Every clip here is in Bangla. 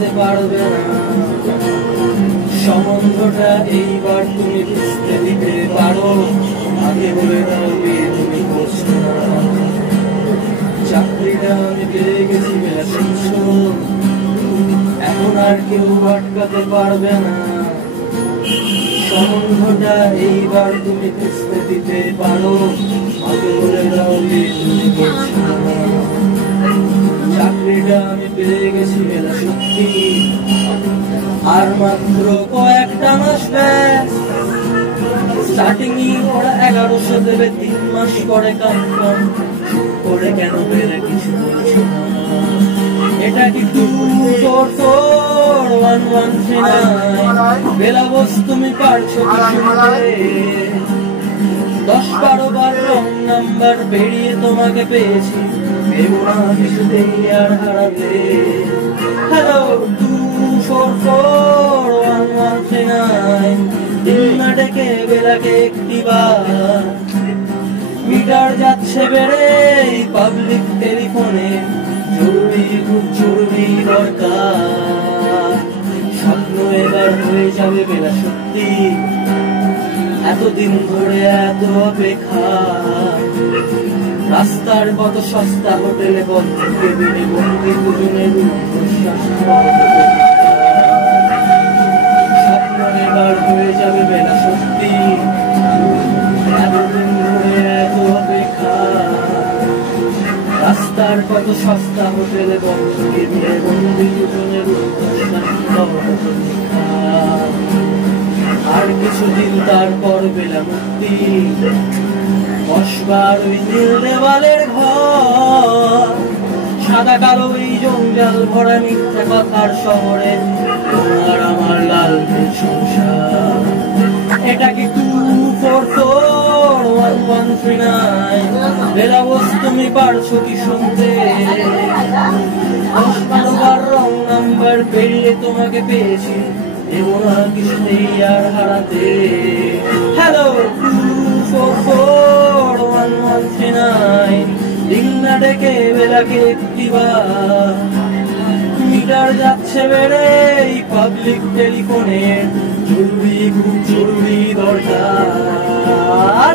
আটকাতে পারবে না। সম্বন্ধটা এইবার তুমি বুঝতে দিতে পারো, আগে বলে দাও তুমি করছো না। চাকরিটা আমি পেয়ে গেছি বেলা 600, এখন আর কেউ আটকাতে পারবে না। সম্বন্ধটা এইবার তুমি বুঝতে দিতে পারো, আগে বলে দাও তুমি করছো না। চাকরিটা আমি পেয়ে গেছি বেলা সত্যি, আর মাত্র কয়েকটা মাস ব্যাস। স্টার্টিং ওরা 1100 দেবে, 3 মাস পরে কনফার্ম করে। কেন বেলা কিছু বলছো না? এটা কি 2441139? বেলা বস তুমি পারছো কি শুনতে? 10-12 বার রং নাম্বার বেরিয়ে তোমাকে পেয়েছি, ভেবো না কিছুতেই আর হারাতে। হ্যালো 2441139, দিন না ডেকে বেলাকে একটিবার। মিটার যাচ্ছে বেড়ে পাবলিক টেলিফোনে, জরুরি খুব জরুরি দরকার। স্বপ্ন এবার হয়ে যাবে বেলা সত্যি, এতদিন ধরে এত অপেক্ষা। রাস্তার কত সস্তা হোটেলে বদ্ধ কেবিনে বন্দি দুজনের স্বপ্ন এবার হয়ে যাবে বেলা সত্যি, এতদিন ধরে এত অপেক্ষা। রাস্তার কত সস্তা হোটেলে বন্ধ কেবিনে বন্দি দুজনের আর কিছুদিন তারপর বেলা মুক্তি। বসবার ওই নীল দেওয়ালের ঘর, সাদা কালো এই জঞ্জাল ভরা মিথ্যা কথার শহরে তোমার আমার লাল সংসার। এটা কি 2441139? বেলা বস তুমি পারছো কি শুনতে? 10-12 বার রং নাম্বার পেরিয়ে তোমাকে পেয়েছি, ভেবো না কিছুতেই আর হারাতে। হ্যালো 2441139, দিন না ডেকে বেলাকে একটিবার। মিটার যাচ্ছে বেড়ে পাবলিক টেলিফোনে, জরুরি খুব জরুরি দরকার।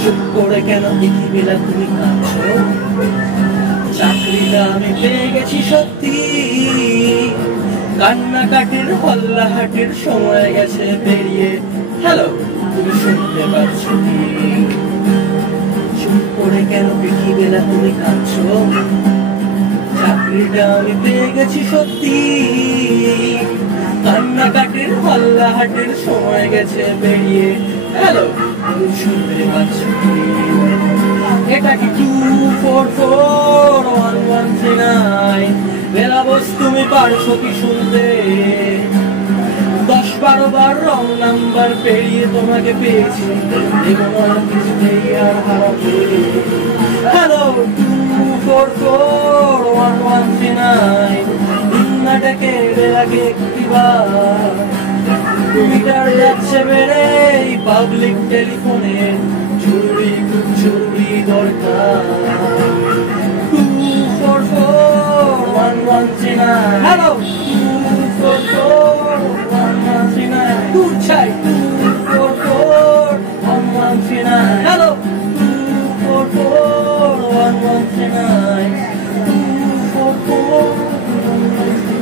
চুপ করে কেন দেখি বেলা তুমি কাঁদছো? চাকরিটা আমি পেয়ে গেছি সত্যি, কান্নাকাটির হল্লাহাটির সময় গেছে পেরিয়ে। হ্যালো তুমি শুনতে পাচ্ছ কি? চুপ করে কেন দেখি বেলা তুমি কাঁদছো? চাকরিটা আমি পেয়ে গেছি সত্যি, কান্নাকাটির হল্লাহাটির সময় গেছে পেরিয়ে। হ্যালো তুমি শুনতে পাচ্ছ কি? এটা কি 2441139? বেলা বস তুমি পারছো কি শুনতে? 10-12 বার রং নাম্বার পেরিয়ে তোমাকে পেয়েছি, ভেবো না কিছুতেই আর হারাতে। হ্যালো 2441139, দিন না ডেকে বেলাকে একটিবার। মিটার যাচ্ছে বেড়ে পাবলিক টেলিফোনে, জরুরি খুব জরুরি দরকার। 2441139, হ্যালো 2441139, দূর চাই 2441139, হ্যালো 2441139, 2441139।